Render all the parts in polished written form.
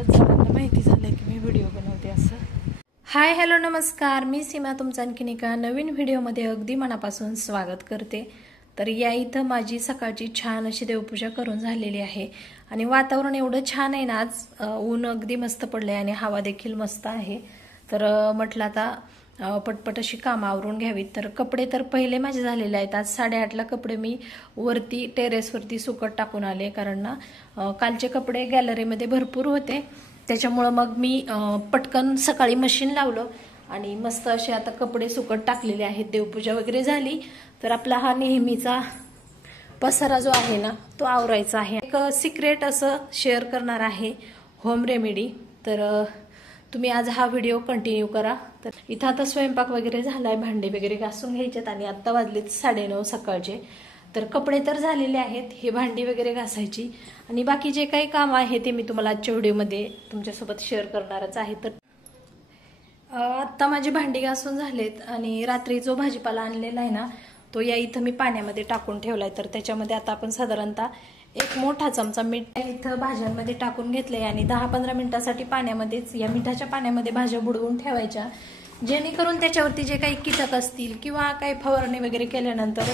बऱ्याच जणांना माहिती झालं की मी व्हिडिओ बनवते असं. हाय हॅलो नमस्कार, मी सीमा तुमचं आणखीन एका नवीन व्हिडिओमध्ये अगदी मनापासून स्वागत करते. तर या इथं माझी सकाळची छान अशी देवपूजा करून झालेली आहे आणि वातावरण एवढं छान आहे ना, आज ऊन अगदी मस्त पडले आणि हवा देखील मस्त आहे. तर म्हटलं आता पटपट अशी कामं आवरून घ्यावीत. तर कपडे तर पहिले माझे झालेले आहेत. आज 8:30ला कपडे मी वरती टेरेसवरती सुकत टाकून आले, कारण ना कालचे कपडे गॅलरीमध्ये भरपूर होते. त्याच्यामुळं मग मी पटकन सकाळी मशीन लावलं आणि मस्त असे आता कपडे सुकत टाकलेले आहेत. देवपूजा वगैरे झाली तर आपला हा नेहमीचा पसारा जो आहे ना तो आवरायचा आहे. एक सिक्रेट असं शेअर करणार आहे, होम रेमेडी. तर तुम्ही आज हा व्हिडिओ कंटिन्यू करा. तर इथं आता स्वयंपाक वगैरे झालाय, भांडे वगैरे घासून घ्यायचेत आणि आत्ता वाजलेत 9:30 सकाळचे. तर कपडे तर झालेले आहेत, हे भांडी वगैरे घासायची आणि बाकी जे काही काम आहे ते मी तुम्हाला आजच्या व्हिडिओमध्ये तुमच्यासोबत शेअर करणारच आहे. तर आत्ता माझी भांडी घासून झालेत आणि रात्री जो भाजीपाला आणलेला आहे ना तो या इथं मी पाण्यामध्ये टाकून ठेवलाय. तर त्याच्यामध्ये आता आपण साधारणतः एक मोठा चमचा मीठ इथं भाज्यांमध्ये टाकून घेतलंय आणि 10-15 मिनिटांसाठी पाण्यामध्येच, या मिठाच्या पाण्यामध्ये भाज्या बुडवून ठेवायच्या, जेणेकरून त्याच्यावरती जे काही कीटक असतील किंवा काही फवारणी वगैरे केल्यानंतर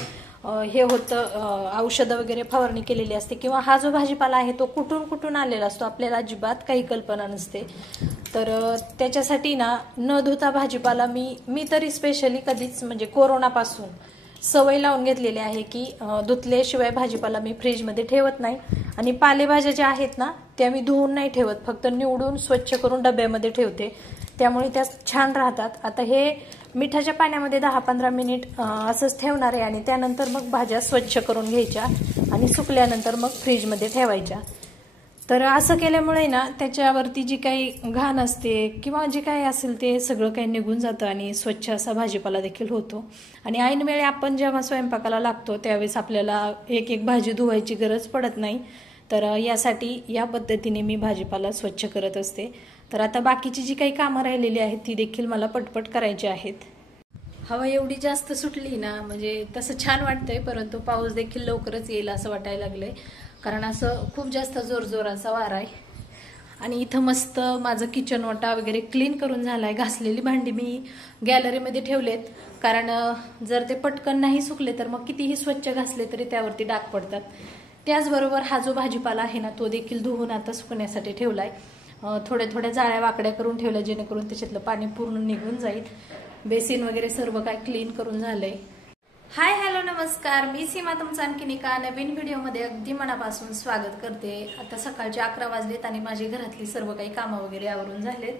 हे होतं, औषधं वगैरे फवारणी केलेली असते किंवा हा जो भाजीपाला आहे तो कुठून आलेला असतो आपल्याला अजिबात काही कल्पना नसते. तर त्याच्यासाठी ना न धुता भाजीपाला मी तरी स्पेशली कधीच, म्हणजे कोरोनापासून सवय लावून घेतलेली आहे की धुतल्याशिवाय भाजीपाला मी फ्रीजमध्ये ठेवत नाही आणि पालेभाज्या ज्या आहेत ना त्या मी धुवून नाही ठेवत, फक्त निवडून स्वच्छ करून डब्यामध्ये ठेवते, त्यामुळे त्या छान राहतात. आता हे मिठाच्या पाण्यामध्ये 10-15 मिनिट असंच ठेवणार आहे आणि त्यानंतर मग भाज्या स्वच्छ करून घ्यायच्या आणि सुकल्यानंतर मग फ्रीजमध्ये ठेवायच्या. तर असं केल्यामुळे ना त्याच्यावरती जी काही घाण असते किंवा जे काही असेल ते सगळं काही निघून जातं आणि स्वच्छ असा भाजीपाला देखील होतो. आणि ऐनवेळी आपण जेव्हा स्वयंपाकाला लागतो त्यावेळेस आपल्याला एक भाजी धुवायची गरज पडत नाही. तर यासाठी या पद्धतीने मी भाजीपाला स्वच्छ करत असते. तर आता बाकीची जी काही कामं राहिलेली आहेत ती देखील मला पटपट करायची आहेत. हवा एवढी जास्त सुटली ना, म्हणजे तसं छान वाटतंय, परंतु पाऊस देखील लवकरच येईल असं वाटायला लागलंय, कारण असं खूप जास्त जोरजोराचा वारा आहे. आणि इथं मस्त माझं किचन ओटा वगैरे क्लीन करून झालाय. घासलेली भांडी मी गॅलरीमध्ये ठेवलेत, कारण जर ते पटकन नाही सुकले तर मग कितीही स्वच्छ घासले तरी त्यावरती डाग पडतात. त्याचबरोबर हा जो भाजीपाला आहे ना तो देखील धुवून आता सुकण्यासाठी ठेवलाय. थोड्या जाळ्या वाकड्या करून ठेवल्या, जेणेकरून त्याच्यातलं पाणी पूर्ण निघून जाईल. बेसिन वगैरे सर्व काय क्लीन करून झालंय. हाय हॅलो नमस्कार, मी सीमा तुमचं आणखीन एका नवीन व्हिडिओमध्ये अगदी मनापासून स्वागत करते. आता सकाळचे 11 वाजलेत आणि माझी घरातली सर्व काही कामं वगैरे आवरून झालेत.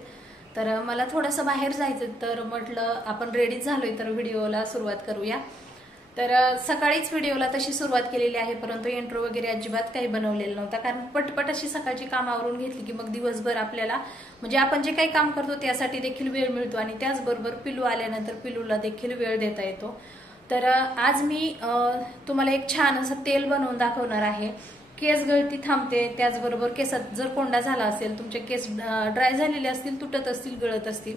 तर मला थोडंसं बाहेर जायचं, तर म्हटलं आपण रेडीच झालोय तर व्हिडिओला सुरुवात करूया. तर सकाळीच व्हिडिओला तशी सुरुवात केलेली आहे, परंतु इंट्रो वगैरे अजिबात काही बनवलेलं नव्हता, कारण पटपट अशी सकाळची कामं आवरून घेतली की मग दिवसभर आपल्याला, म्हणजे आपण जे काही काम करतो त्यासाठी देखील वेळ मिळतो आणि त्याचबरोबर पिलू आल्यानंतर पिलूला देखील वेळ देता येतो. तर आज मी तुम्हाला एक छान असं तेल बनवून दाखवणार आहे. केस गळती थांबते, त्याचबरोबर केसात जर कोंडा झाला असेल, तुमचे केस ड्राय झालेले असतील, तुटत असतील, गळत असतील,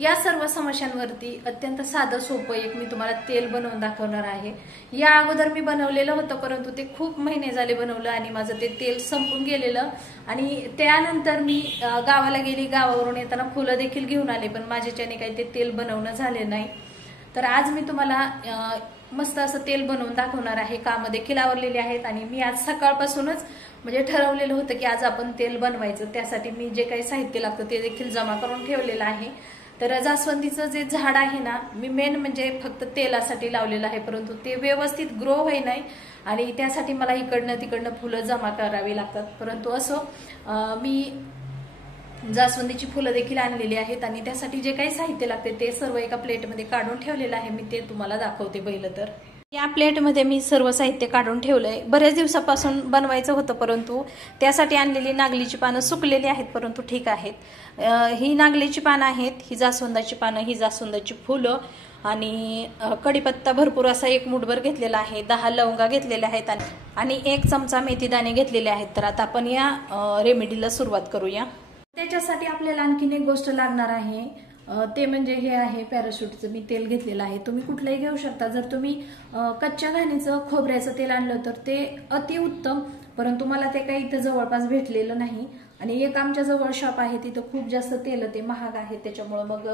या सर्व समस्यांवरती अत्यंत साधं सोपं एक मी तुम्हाला तेल बनवून दाखवणार आहे. या अगोदर मी बनवलेलं होतं, परंतु ते खूप महिने झाले बनवलं आणि माझं ते तेल संपून गेलेलं आणि त्यानंतर मी गावाला गेली, गावावरून येताना फुलं देखील घेऊन आले, पण माझ्याच्याने काही ते तेल बनवणं झाले नाही. तर आज मी तुम्हाला मस्त असं तेल बनवून दाखवणार आहे. कामं देखील आवरलेली आहेत आणि मी आज सकाळपासूनच म्हणजे ठरवलेलं होतं की आज आपण तेल बनवायचं. त्यासाठी मी जे काही साहित्य लागतं ते देखील जमा करून ठेवलेलं आहे. तर जास्वंदीचं जे झाड आहे ना, मी मेन म्हणजे फक्त तेलासाठी लावलेलं आहे, परंतु ते व्यवस्थित ग्रो होई नाही आणि त्यासाठी मला इकडनं तिकडनं फुलं जमा करावी लागतात. परंतु असो, मी जास्वंदीची फुलं देखील आणलेली आहेत आणि त्यासाठी जे काही साहित्य लागते ते सर्व एका प्लेटमध्ये काढून ठेवलेलं आहे. मी ते तुम्हाला दाखवते पहिलं. तर या प्लेटमध्ये मी सर्व साहित्य काढून ठेवलंय. बऱ्याच दिवसापासून बनवायचं होतं, परंतु त्यासाठी आणलेली नागलीची पानं सुकलेली आहेत, परंतु ठीक आहेत. ही नागलीची पानं आहेत, ही जास्वंदाची पानं, ही जास्वंदाची फुलं आणि कढीपत्ता भरपूर असा 1 मूठभर घेतलेला आहे, 10 लवंगा घेतलेल्या आहेत आणि 1 चमचा मेथीदाणे घेतलेले आहेत. तर आता आपण या रेमेडीला सुरुवात करूया. त्याच्यासाठी आपल्याला आणखीन एक गोष्ट लागणार आहे, ते म्हणजे हे आहे पॅराशूटचं मी तेल घेतलेलं आहे. तुम्ही कुठलंही घेऊ शकता. जर तुम्ही कच्च्या घाणीचं खोबऱ्याचं तेल आणलं तर ते अतिउत्तम, परंतु मला ते काही इथं जवळपास भेटलेलं नाही आणि एक आमच्या जवळ शॉप आहे तिथं खूप जास्त तेल ते महाग आहे, त्याच्यामुळे मग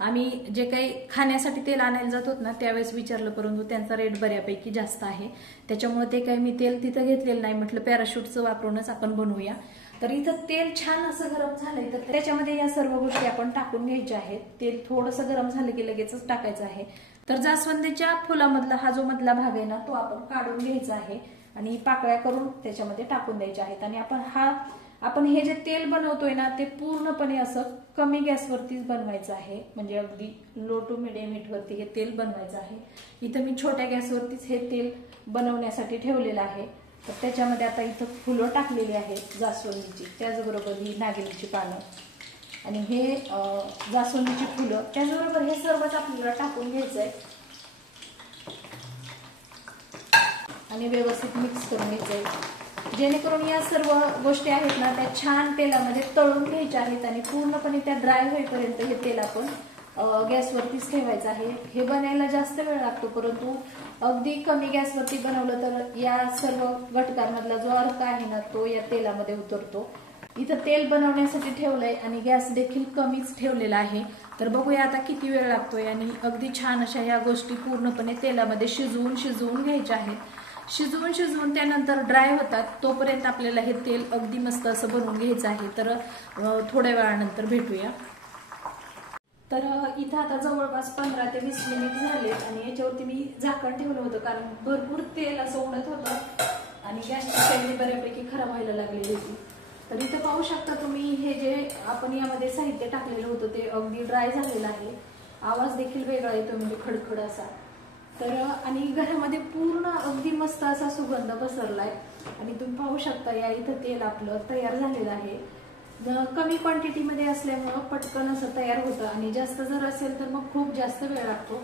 आम्ही जे काही खाण्यासाठी तेल आणायला जातो ना त्यावेळेस विचारलं, परंतु त्यांचा रेट बऱ्यापैकी जास्त आहे, त्याच्यामुळे ते काही मी तेल तिथं घेतलेलं नाही. म्हटलं पॅराशूटचं वापरूनच आपण बनवूया. तर इथं तेल छान असं गरम झालंय, तर त्याच्यामध्ये या सर्व गोष्टी आपण टाकून घ्यायच्या आहेत. तेल थोडंसं गरम झालं की लगेचच टाकायचं आहे. तर जास्वंदीच्या फुलामधला हा जो मधला भाग आहे ना तो आपण काढून घ्यायचा आहे आणि पाकळ्या करून त्याच्यामध्ये टाकून द्यायच्या आहेत. आणि आपण हे जे तेल बनवतोय ना ते पूर्णपणे असं कमी गॅसवरतीच बनवायचं आहे, म्हणजे अगदी लो टू मिडियम हीटवरती हे तेल बनवायचं आहे. इथं मी छोट्या गॅसवरतीच हे तेल बनवण्यासाठी ठेवलेलं आहे. तर त्याच्यामध्ये आता इथं फुलं टाकलेली आहेत जास्वंदीची, त्याचबरोबर ही नागिनीची पानं आणि हे जास्वंदीची फुलं, त्याचबरोबर हे सर्वच आपल्याला टाकून घ्यायचं आहे आणि व्यवस्थित मिक्स करून घ्यायचं आहे, जेणेकरून या सर्व गोष्टी आहेत ना त्या छान तेलामध्ये तळून घ्यायच्या आहेत आणि पूर्णपणे त्या ड्राय होईपर्यंत हे तेल आपण गॅसवरतीच ठेवायचं आहे. हे बनायला जास्त वेळ लागतो, परंतु अगदी कमी गॅसवरती बनवलं तर या सर्व घटकांमधला जो अर्क आहे ना तो या तेलामध्ये उतरतो. इथं तेल बनवण्यासाठी ठेवलंय आणि गॅस देखील कमीच ठेवलेला आहे. तर बघूया आता किती वेळ लागतोय. आणि अगदी छान अशा या गोष्टी पूर्णपणे तेलामध्ये शिजवून घ्यायच्या आहेत. शिजवून त्यानंतर ड्राय होतात, तोपर्यंत आपल्याला हे तेल अगदी मस्त असं बनवून घ्यायचं आहे. तर थोड्या वेळानंतर भेटूया. तर इथं आता जवळपास 15 ते 20 मिनिट झालेत आणि याच्यावरती मी झाकण ठेवलं होतं, कारण भरपूर तेल असं उडत होतं आणि गॅसची शैली बऱ्यापैकी खराब व्हायला लागलेली होती. तर इथं पाहू शकता तुम्ही, हे जे आपण यामध्ये साहित्य टाकलेलं होतं ते अगदी ड्राय झालेलं आहे. आवाज देखील वेगळा येतो, म्हणजे खडखड असा. तर आणि घरामध्ये पूर्ण अगदी मस्त असा सुगंध पसरलाय आणि तुम्ही पाहू शकता या इथं तेल आपलं तयार झालेलं आहे. कमी क्वांटिटीमध्ये असल्यामुळं पटकन असं तयार होतं आणि जास्त जर असेल तर मग खूप जास्त वेळ लागतो,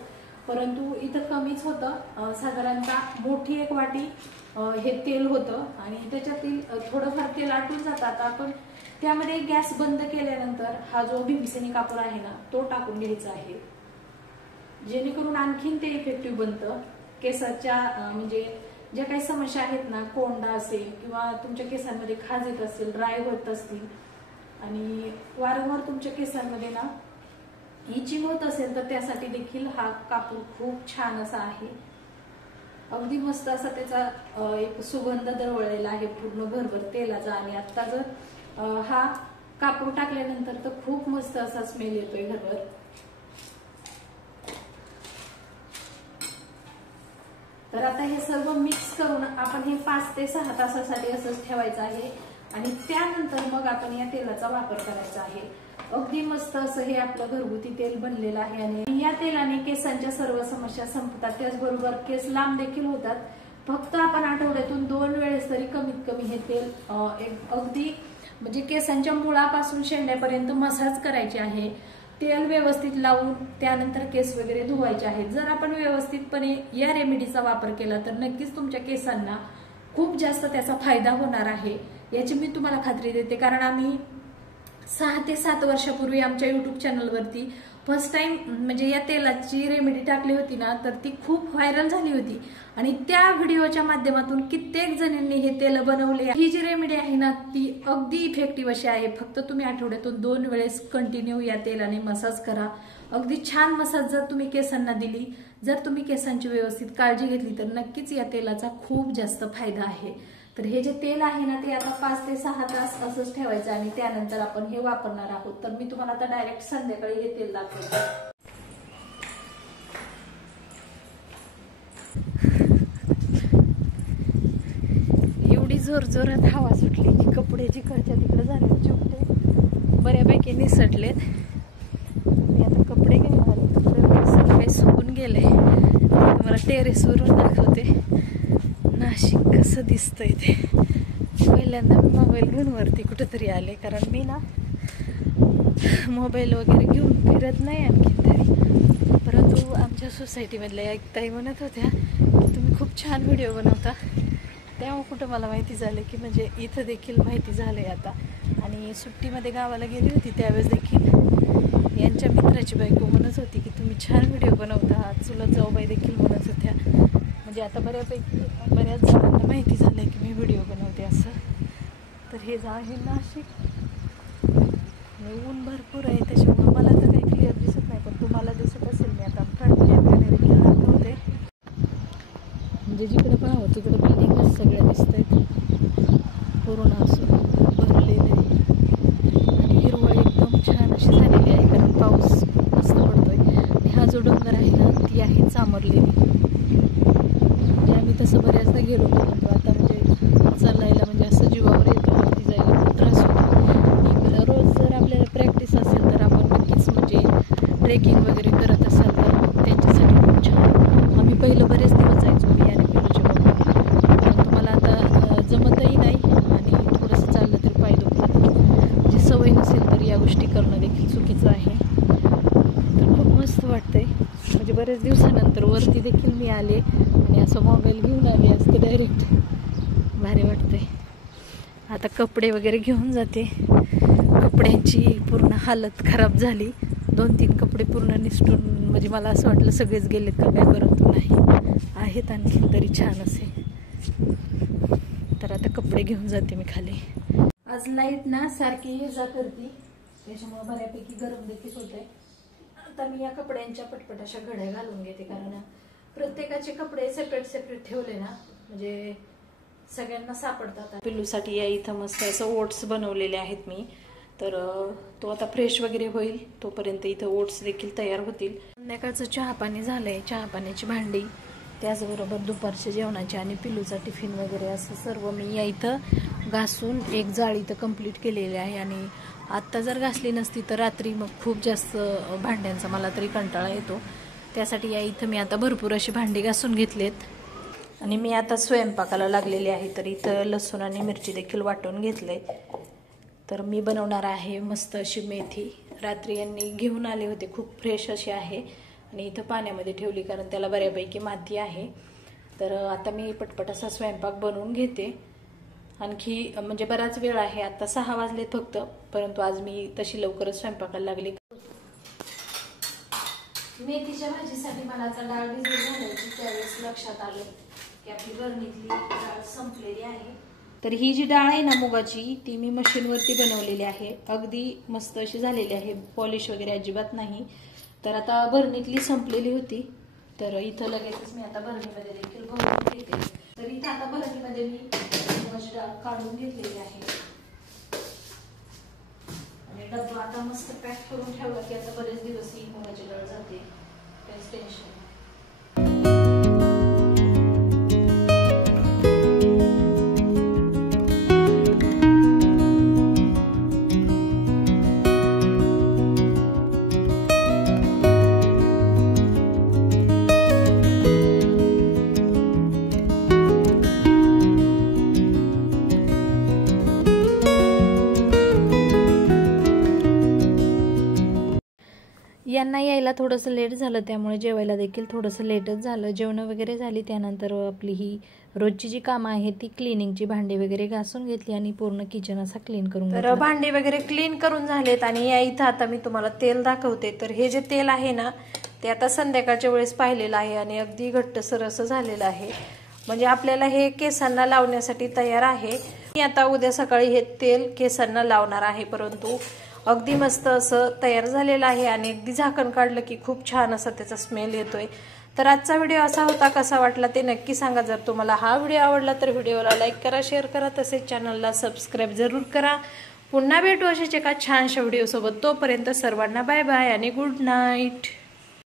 परंतु इथं कमीच होतं. साधारणतः मोठी एक वाटी हे तेल होतं आणि त्याच्यातील थोडंफार तेल आटून जातात. आपण त्यामध्ये गॅस बंद केल्यानंतर हा जो भीमसेनी कापूर आहे ना तो टाकून घ्यायचा आहे, जेणेकरून आणखीन ते इफेक्टिव्ह बनतं. केसाच्या म्हणजे ज्या काही समस्या आहेत ना, कोंडा असेल किंवा तुमच्या केसांमध्ये खाज येत असेल, ड्राय होत असतील आणि वारंवार तुमच्या केसांमध्ये ना इचिंग होत असेल तर त्यासाठी देखील हा कापूर खूप छान असा आहे. अगदी मस्त असा त्याचा एक सुगंध दरवळलेला आहे पूर्ण घरभर तेलाचा. आणि आता जर हा कापूर टाकल्यानंतर तर खूप मस्त असा स्मेल येतोय घरभर. तर आता हे सर्व मिक्स करून आपण हे 5 ते 6 तासासाठी असंच ठेवायचं आहे आणि त्यानंतर मग आपण या तेलाचा वापर करायचा आहे. अगदी मस्त असं हे आपलं घरगुती तेल बनलेलं आहे आणि या तेलाने केसांच्या सर्व समस्या संपतात, त्याचबरोबर केस लांब देखील होतात. फक्त आपण आठवड्यातून 2 वेळेस तरी कमीत कमी हे तेल अगदी म्हणजे केसांच्या मुळापासून शेंड्यापर्यंत मसाज करायचे आहे. तेल व्यवस्थित लावून त्यानंतर केस वगैरे धुवायचे आहेत. जर आपण व्यवस्थितपणे या रेमेडीचा वापर केला तर नक्कीच तुमच्या केसांना खूप जास्त त्याचा फायदा होणार आहे, याची मी तुम्हाला खात्री देते. कारण आम्ही 6 ते 7 वर्षापूर्वी आमच्या युट्यूब चॅनलवरती फर्स्ट टाइम म्हणजे या तेलाची रेमेडी टाकली होती ना, तर ती खूप व्हायरल झाली होती आणि त्या व्हिडिओच्या माध्यमातून कित्येक जणांनी हे तेल बनवले. ही जी रेमेडी आहे ना ती अगदी इफेक्टिव्ह अशी आहे. फक्त तुम्ही आठवड्यातून 2 वेळेस कंटिन्यू या तेलाने मसाज करा. अगदी छान मसाज जर तुम्ही केसांना दिली, जर तुम्ही केसांची व्यवस्थित काळजी घेतली तर नक्कीच या तेलाचा खूप जास्त फायदा आहे. तर हे जे तेल आहे ना ते आता 5 ते 6 तास असंच ठेवायचं आणि त्यानंतर आपण हे वापरणार आहोत. तर मी तुम्हाला आता डायरेक्ट संध्याकाळी हे तेल दाखवते. एवढी जोरात हवा सुटली की कपडे जिकडच्या तिकडे झाले, चिपटे बऱ्यापैकी निसटलेत. मी आता कपडे घेणार, कपडे सगळे सुकून गेले. तुम्हाला टेरेसवरून दाखवते नाशिक कसं दिसतंय ते. पहिल्यांदा मी मोबाईल घेऊन वरती कुठेतरी आले, कारण मी ना मोबाईल वगैरे घेऊन फिरत नाही आणखी तरी. परंतु आमच्या सोसायटीमधल्या एक ताई म्हणत होत्या की तुम्ही खूप छान व्हिडिओ बनवता, तेव्हा कुठं मला माहिती झालं की म्हणजे इथं देखील माहिती झालंय आता. आणि सुट्टीमध्ये गावाला गेली होती त्यावेळेस देखील यांच्या मित्राची बायको म्हणत होती की तुम्ही छान व्हिडिओ बनवता, चुलत जाऊबाई देखील म्हणत होत्या. म्हणजे आता बऱ्याच जणांना माहिती झालंय की मी व्हिडिओ बनवते असं. तर हे आहे नाशिक आणि ऊन भरपूर आहे त्याच्यामुळे मला तर काही क्लिअर दिसत नाही, पण तुम्हाला दिसत असेल. मी आता फ्रंट कॅमेऱ्याने देखील दाखवते. म्हणजे जिकडे पाहावं तिकडे बिल्डिंगच सगळ्या दिसत आहेत, पूर्ण असं भरलेलं आहे. आणि हिरवळ एकदम छान अशी झालेली आहे, कारण पाऊस मस्त पडतोय. आणि हा जो डोंगर आहे ना, ती आहे चामरलेली. म्हणजे आम्ही तसं बऱ्याचदा गेलो, परंतु आता म्हणजे चालायला म्हणजे असं जीवावर येतो, वरती जायला खूप त्रास होतो. रोज जर आपल्याला प्रॅक्टिस असेल तर आपण नक्कीच म्हणजे ट्रेकिंग वगैरे करत असाल तर त्यांच्यासाठी खूप छान. आम्ही पहिलं बरेच दिवस जायचो मी आणि पिलूच्या बाबा, परंतु मला आता जमतही नाही आणि थोडंसं चाललं तरी पाय दुखतात. म्हणजे सवय नसेल तर या गोष्टी करणं देखील चुकीचं आहे. तर खूप मस्त वाटतंय. म्हणजे बरेच दिवसानंतर वरती देखील मी आले आणि असं मोबाईल घेऊन आले असतं डायरेक्ट. भारी वाटतंय. आता कपडे वगैरे घेऊन जाते. कपड्यांची पूर्ण हालत खराब झाली. 2-3 कपडे पूर्ण निसटून म्हणजे मला असं वाटलं सगळेच गेलेत का काय, परंतु नाही, आहेत आणखी तरी छान असे. तर आता कपडे घेऊन जाते मी खाली. आज लाईट ना सारखी ये जा करते, त्याच्यामुळे बऱ्यापैकी गरम देखील होतंय. आता मी या कपड्यांच्या पटपट अशा घड्या घालून घेते, कारण प्रत्येकाचे कपडे सेपरेट ठेवले ना म्हणजे सगळ्यांना सापडतात. पिल्लूसाठी या इथं मस्त असं ओट्स बनवलेले आहेत मी. तर तो आता फ्रेश वगैरे होईल तोपर्यंत इथं ओट्स देखील तयार होतील. संध्याकाळचं चहा पाणी झालंय, चहा पाण्याची भांडी, त्याचबरोबर दुपारच्या जेवणाची आणि पिल्लूचा टिफिन वगैरे असं सर्व मी या इथं घासून एक जाळी तर कंप्लीट केलेली आहे. आणि आत्ता जर घासली नसती तर रात्री मग खूप जास्त भांड्यांचा मला तरी कंटाळा येतो. त्यासाठी या इथं मी आता भरपूर अशी भांडी घासून घेतलेत आणि मी आता स्वयंपाकाला लागलेली आहे. तर इथं लसूण आणि मिरची देखील वाटून घेतले. तर मी बनवणार आहे मस्त अशी मेथी. रात्री यांनी घेऊन आले होते, खूप फ्रेश अशी आहे आणि इथं पाण्यामध्ये ठेवली कारण त्याला बऱ्यापैकी माती आहे. तर आता मी पटपट असा स्वयंपाक बनवून घेते. आणखी म्हणजे बराच वेळ आहे, आता 6 वाजले फक्त, परंतु आज मी तशी लवकरच स्वयंपाकाला लागली. मेथीच्या भाजीसाठी मला आता डाळ भिजवून घालायची. त्यावेळेस लक्षात आलं की आपली बरणीतली डाळ संपलेली आहे. तर ही जी डाळ आहे ना मुगाची, ती मी मशीनवरती बनवलेली आहे. अगदी मस्त अशी झालेली आहे, पॉलिश वगैरे अजिबात नाही. तर आता बरणीतली संपलेली होती, तर इथं लगेचच मी आता बरणीमध्ये देखील भरून घेते. तर इथं आता बरणीमध्ये मी मुगाची डाळ काढून घेतलेली आहे आणि डब्बा आता मस्त पॅक करून ठेवला की आता बरेच दिवस ही मुगाची डाळ जाते, काहीच टेन्शन नाही. यांना यायला थोडंसं लेट झालं, त्यामुळे जेवायला देखील थोडंसं लेटच झालं. जेवण वगैरे झाली, त्यानंतर आपली ही रोजची जी कामं आहेत ती क्लिनिंगची, भांडी वगैरे घासून घेतली आणि पूर्ण किचन असा क्लीन करून घेतला. तर भांडी वगैरे क्लीन करून झालेत आणि या इथं आता मी तुम्हाला तेल दाखवते. तर हे जे तेल आहे ना ते आता संध्याकाळच्या वेळेस पाहिलेलं आहे आणि अगदी घट्टसर असं झालेलं आहे. म्हणजे आपल्याला हे केसांना लावण्यासाठी तयार आहे. मी आता उद्या सकाळी हे तेल केसांना लावणार आहे, परंतु अगदी मस्त असं तयार झालेलं आहे आणि अगदी झाकण काढलं की खूप छान असा त्याचा स्मेल येतोय. तर आजचा व्हिडिओ असा होता, कसा वाटला ते नक्की सांगा. जर तुम्हाला हा व्हिडिओ आवडला तर व्हिडिओला लाईक करा, शेअर करा, तसेच चॅनलला सबस्क्राईब जरूर करा. पुन्हा भेटू अशाच एका छानशा व्हिडिओसोबत. तोपर्यंत सर्वांना बाय बाय आणि गुड नाईट.